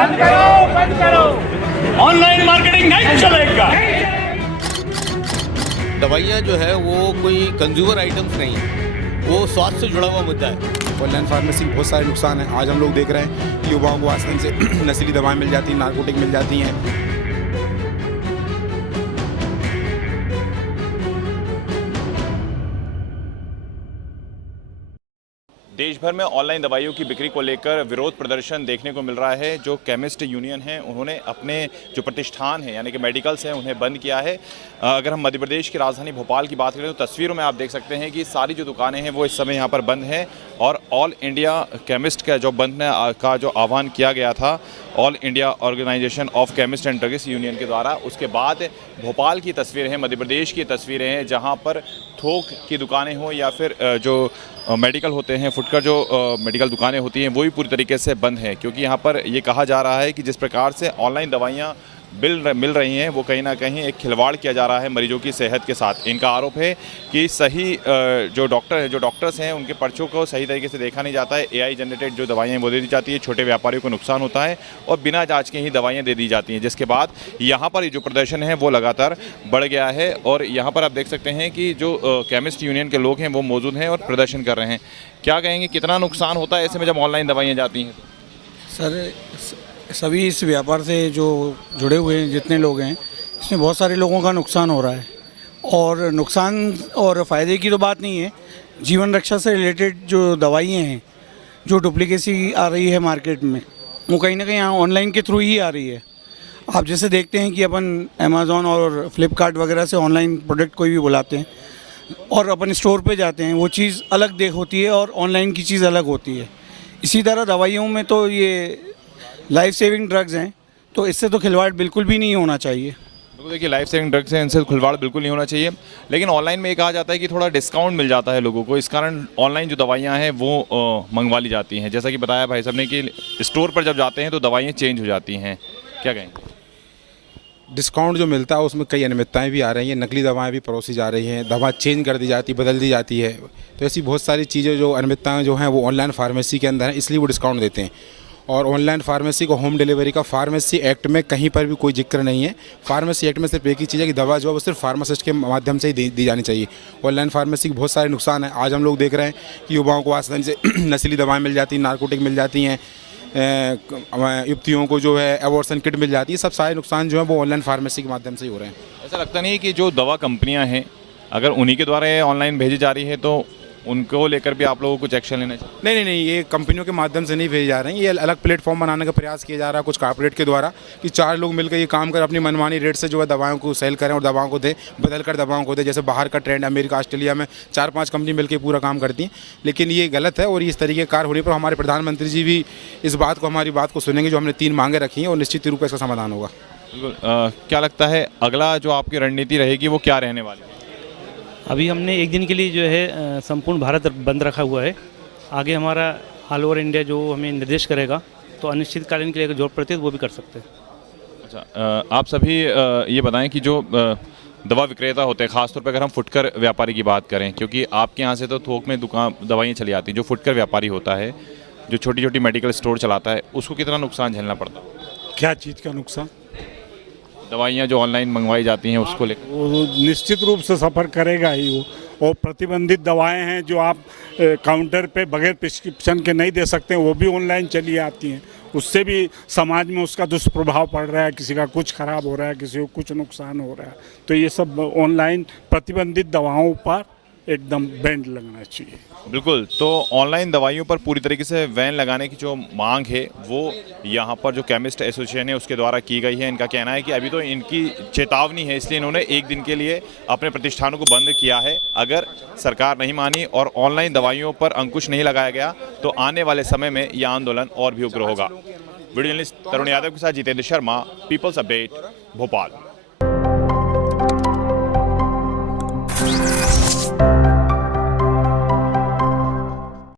बंद करो, online marketing नहीं चलेगा। दवाइयाँ जो है वो कोई कंज्यूमर आइटम्स नहीं है, वो स्वास्थ्य से जुड़ा हुआ मुद्दा है। ऑनलाइन फार्मेसी के बहुत सारे नुकसान हैं। आज हम लोग देख रहे हैं कि युवाओं को आसानी से नशीली दवाएं मिल जाती हैं, नारकोटिक मिल जाती हैं। देश भर में ऑनलाइन दवाइयों की बिक्री को लेकर विरोध प्रदर्शन देखने को मिल रहा है। जो केमिस्ट यूनियन है उन्होंने अपने जो प्रतिष्ठान है यानी कि मेडिकल्स हैं उन्हें बंद किया है। अगर हम मध्य प्रदेश की राजधानी भोपाल की बात करें तो तस्वीरों में आप देख सकते हैं कि सारी जो दुकानें हैं वो इस समय यहाँ पर बंद हैं और ऑल इंडिया केमिस्ट का जो बंद का जो आह्वान किया गया था All India Organisation of Chemist and Druggist Union के द्वारा, उसके बाद भोपाल की तस्वीरें हैं, मध्य प्रदेश की तस्वीरें हैं जहाँ पर थोक की दुकानें हों या फिर जो मेडिकल होते हैं, फुटकर जो मेडिकल दुकानें होती हैं वो भी पूरी तरीके से बंद हैं, क्योंकि यहाँ पर ये कहा जा रहा है कि जिस प्रकार से ऑनलाइन दवाइयाँ मिल रही हैं वो कहीं ना कहीं एक खिलवाड़ किया जा रहा है मरीजों की सेहत के साथ। इनका आरोप है कि सही जो डॉक्टर्स हैं उनके पर्चों को सही तरीके से देखा नहीं जाता है। एआई जनरेटेड जो दवाइयाँ वो दे दी जाती है, छोटे व्यापारियों को नुकसान होता है और बिना जाँच के ही दवाइयाँ दे दी जाती हैं, जिसके बाद यहाँ पर जो प्रदर्शन है वो लगातार बढ़ गया है। और यहाँ पर आप देख सकते हैं कि जो केमिस्ट यूनियन के लोग हैं वो मौजूद हैं और प्रदर्शन कर रहे हैं। क्या कहेंगे, कितना नुकसान होता है ऐसे में जब ऑनलाइन दवाइयाँ जाती हैं? सर, सभी इस व्यापार से जो जुड़े हुए हैं जितने लोग हैं, इसमें बहुत सारे लोगों का नुकसान हो रहा है। और नुकसान और फ़ायदे की तो बात नहीं है, जीवन रक्षा से रिलेटेड जो दवाइयाँ हैं, जो डुप्लीकेसी आ रही है मार्केट में, वो कहीं ना कहीं यहाँ ऑनलाइन के थ्रू ही आ रही है। आप जैसे देखते हैं कि अपन अमेज़ॉन और फ्लिपकार्ट वगैरह से ऑनलाइन प्रोडक्ट कोई भी बुलाते हैं और अपन स्टोर पे जाते हैं, वो चीज़ अलग होती है और ऑनलाइन की चीज़ अलग होती है। इसी तरह दवाइयों में तो ये लाइफ सेविंग ड्रग्स हैं, तो इससे तो खिलवाड़ बिल्कुल भी नहीं होना चाहिए। बिल्कुल, देखिए लाइफ सेविंग ड्रग्स हैं, इनसे खिलवाड़ बिल्कुल नहीं होना चाहिए। लेकिन ऑनलाइन में ये कहा जाता है कि थोड़ा डिस्काउंट मिल जाता है लोगों को, इस कारण ऑनलाइन जो दवाइयाँ हैं वो मंगवा ली जाती हैं। जैसा कि बताया भाई साहब ने कि स्टोर पर जब जाते हैं तो दवाइयाँ चेंज हो जाती हैं। क्या कहेंगे? डिस्काउंट जो मिलता है उसमें कई अनियमितताएं भी आ रही हैं, नकली दवाएं भी परोसी जा रही हैं, दवा चेंज कर दी जाती, बदल दी जाती है। तो ऐसी बहुत सारी चीज़ें जो अनियमितताएं जो हैं वो ऑनलाइन फार्मेसी के अंदर हैं, इसलिए वो डिस्काउंट देते हैं। और ऑनलाइन फार्मेसी को होम डिलीवरी का फार्मेसी एक्ट में कहीं पर भी कोई जिक्र नहीं है। फार्मेसी एक्ट में सिर्फ एक ही चीज़ है कि दवा जो है वो सिर्फ फार्मासिस्ट के माध्यम से ही दी जानी चाहिए। ऑनलाइन फार्मेसी के बहुत सारे नुकसान हैं। आज हम लोग देख रहे हैं कि युवाओं को आसानी से नशीली दवाएँ मिल जाती हैं, नारकोटिक मिल जाती हैं, युवतियों को जो है एबॉर्शन किट मिल जाती है। सब सारे नुकसान जो हैं वो ऑनलाइन फार्मेसी के माध्यम से ही हो रहे हैं। ऐसा लगता नहीं है कि जो दवा कंपनियां हैं अगर उन्हीं के द्वारा ये ऑनलाइन भेजी जा रही है तो उनको लेकर भी आप लोगों को कुछ एक्शन लेना चाहिए? नहीं, ये कंपनियों के माध्यम से नहीं भेजे जा रहे हैं। ये अलग प्लेटफॉर्म बनाने का प्रयास किया जा रहा है कुछ कॉर्पोरेट के द्वारा कि 4 लोग मिलकर ये काम कर अपनी मनमानी रेट से जो है दवाओं को सेल करें और दवाओं को दें, बदल कर दवाओं को दें। जैसे बाहर का ट्रेंड अमेरिका, ऑस्ट्रेलिया में 4-5 कंपनी मिलकर पूरा काम करती हैं, लेकिन ये गलत है। और इस तरीके कार होने पर हमारे प्रधानमंत्री जी भी इस बात को, हमारी बात को सुनेंगे, जो हमने 3 मांगे रखी हैं, और निश्चित रूप से इसका समाधान होगा। बिल्कुल। क्या लगता है अगला जो आपकी रणनीति रहेगी वो क्या रहने वाली है? अभी हमने एक दिन के लिए जो है संपूर्ण भारत बंद रखा हुआ है। आगे हमारा ऑल ओवर इंडिया जो हमें निर्देश करेगा तो अनिश्चितकालीन के लिए अगर जरूरत पड़ती है तो वो भी कर सकते हैं। अच्छा, आप सभी ये बताएं कि जो दवा विक्रेता होते हैं, खासतौर पर अगर हम फुटकर व्यापारी की बात करें, क्योंकि आपके यहाँ से तो थोक में दुकान दवाइयाँ चली आती हैं, जो फुटकर व्यापारी होता है, जो छोटी छोटी मेडिकल स्टोर चलाता है, उसको कितना नुकसान झेलना पड़ता है? क्या चीज़ का नुकसान? दवाइयाँ जो ऑनलाइन मंगवाई जाती हैं उसको लेकर। वो निश्चित रूप से सफ़र करेगा ही वो। और प्रतिबंधित दवाएं हैं जो आप काउंटर पे बगैर प्रिस्क्रिप्शन के नहीं दे सकते, वो भी ऑनलाइन चली आती हैं। उससे भी समाज में उसका दुष्प्रभाव पड़ रहा है, किसी का कुछ खराब हो रहा है, किसी को कुछ नुकसान हो रहा है। तो ये सब ऑनलाइन प्रतिबंधित दवाओं पर एकदम बैन लगना चाहिए। बिल्कुल। तो ऑनलाइन दवाइयों पर पूरी तरीके से बैन लगाने की जो मांग है वो यहाँ पर जो केमिस्ट एसोसिएशन है उसके द्वारा की गई है। इनका कहना है कि अभी तो इनकी चेतावनी है, इसलिए इन्होंने एक दिन के लिए अपने प्रतिष्ठानों को बंद किया है। अगर सरकार नहीं मानी और ऑनलाइन दवाइयों पर अंकुश नहीं लगाया गया तो आने वाले समय में यह आंदोलन और भी उग्र होगा। वीडियो जर्नलिस्ट तरुण यादव के साथ जितेंद्र शर्मा, पीपल्स अपडेट, भोपाल।